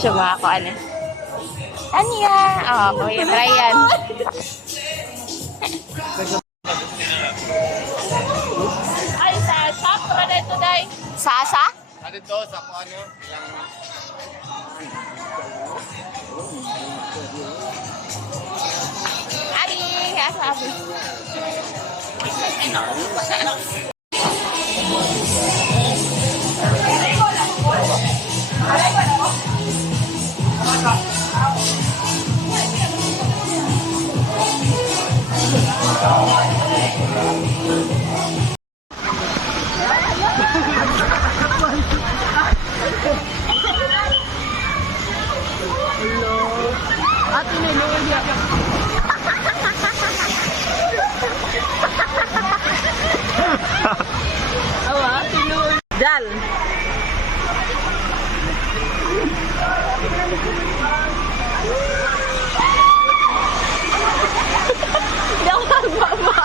siya mga kuan eh. Anya! Oh, Kuya Brian. Ay, sa shop pa dito, day. Sa? Dito sa ano, yang Ari, sabi. Dal. Jangan mama.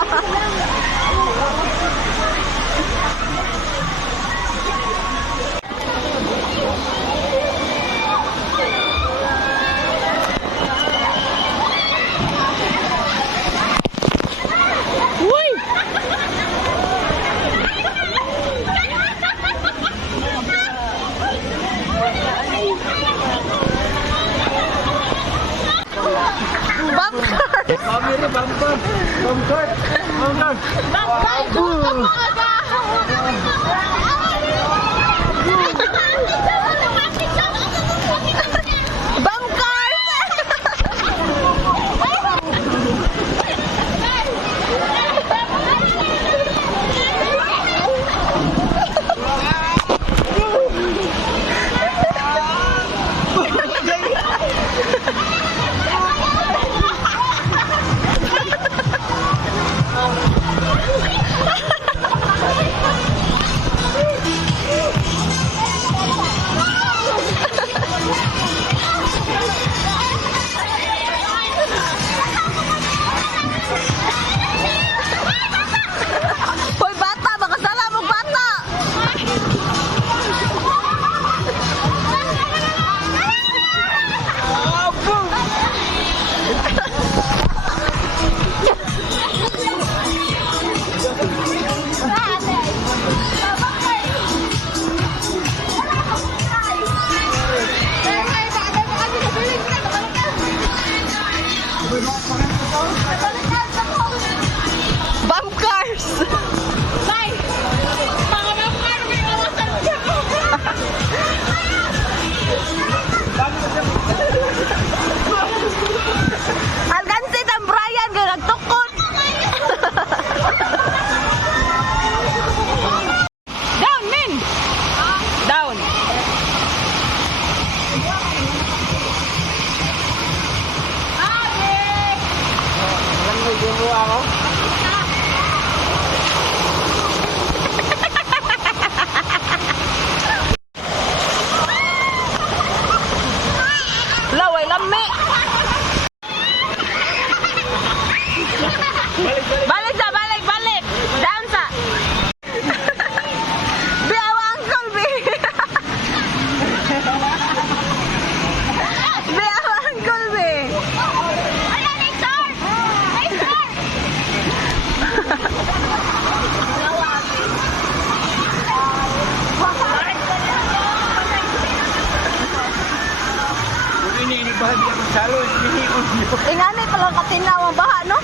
Ingani pala katinaw ang baha, no?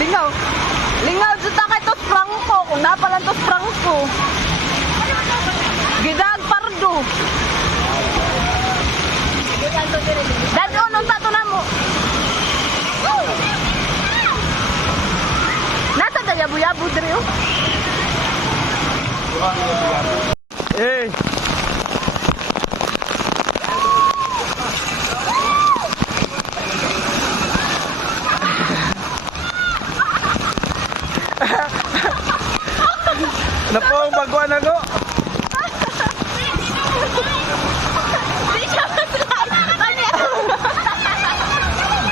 Lingaw. Lingaw juta kay tos prangko. Kung napalan tos prangko. Gidag pardo. Dado nung tato na mo. Nasa dayabu-yabu diri, oh. eh Napo ang bagwan ako.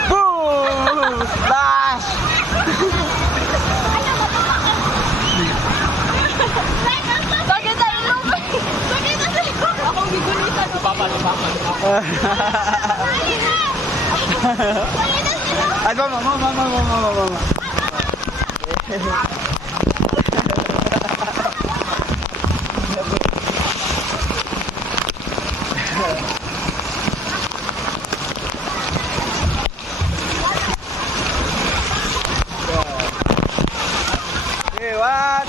Boom! Splash! Bakit tayo lumay? Bakit tayo lumay? Akong gigunin. Ay, mama. Okay, what?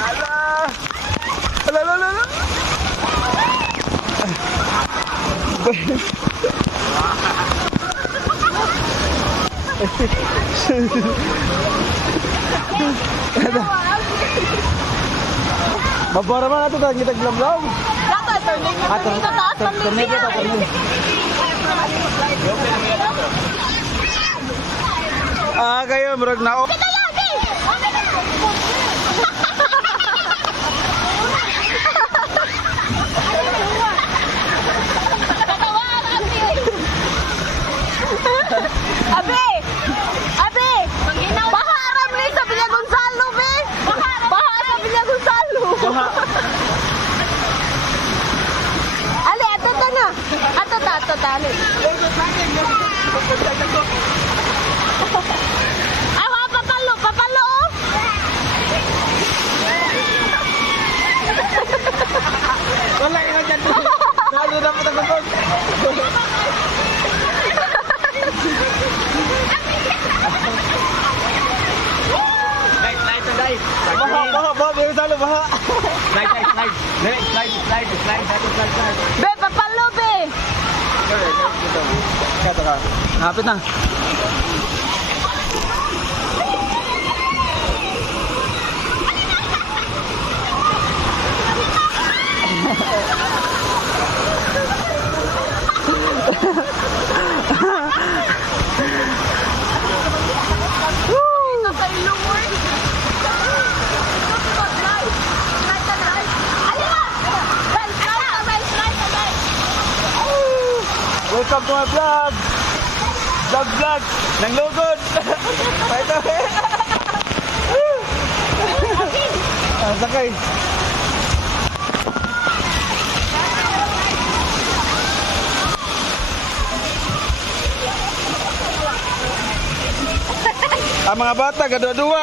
Ala. Mabara man ato ta kita glamlaw. Dato, turning na dito taas ng lumpia. Ah, kayo murag na. Abi! Baha aram ni sa Villa Gonzalo, be! Baha sa Villa Gonzalo! Ali, ato ta na! Ato ta, ali. Awa, papalo! Oh. Wala ka dyan. Lalo na po tagpapag. Baha, may usalo, baha. Slide. Be, papalo, be! Kata ka. Hapit na. Welcome to my vlog. Vlog. Nang lugod. Ito. Sakay. Ang mga bata, gadua-dua.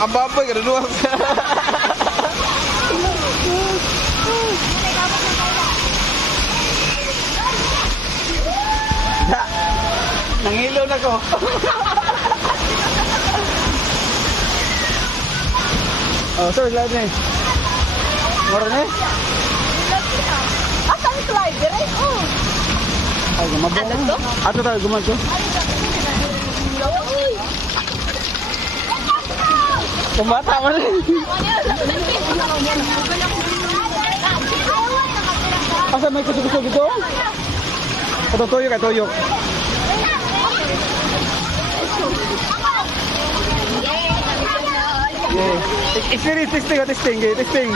Ang baboy, gadua-dua. Nangilo na ko. Oh, sorry, slide na eh. Mara na eh. Asan slider eh? Oh. Ay, gumabong. Ano to? Ato tayo, gumag ko. Kumata mo na. Asa may kusog-kusog dito? Ito, tuyok ay tuyok. Yeah. Experience testing.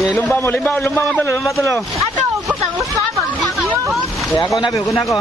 Yeah, lumba mo talo. Ato, kusang-usa pag video. Yeah, ako na, ako.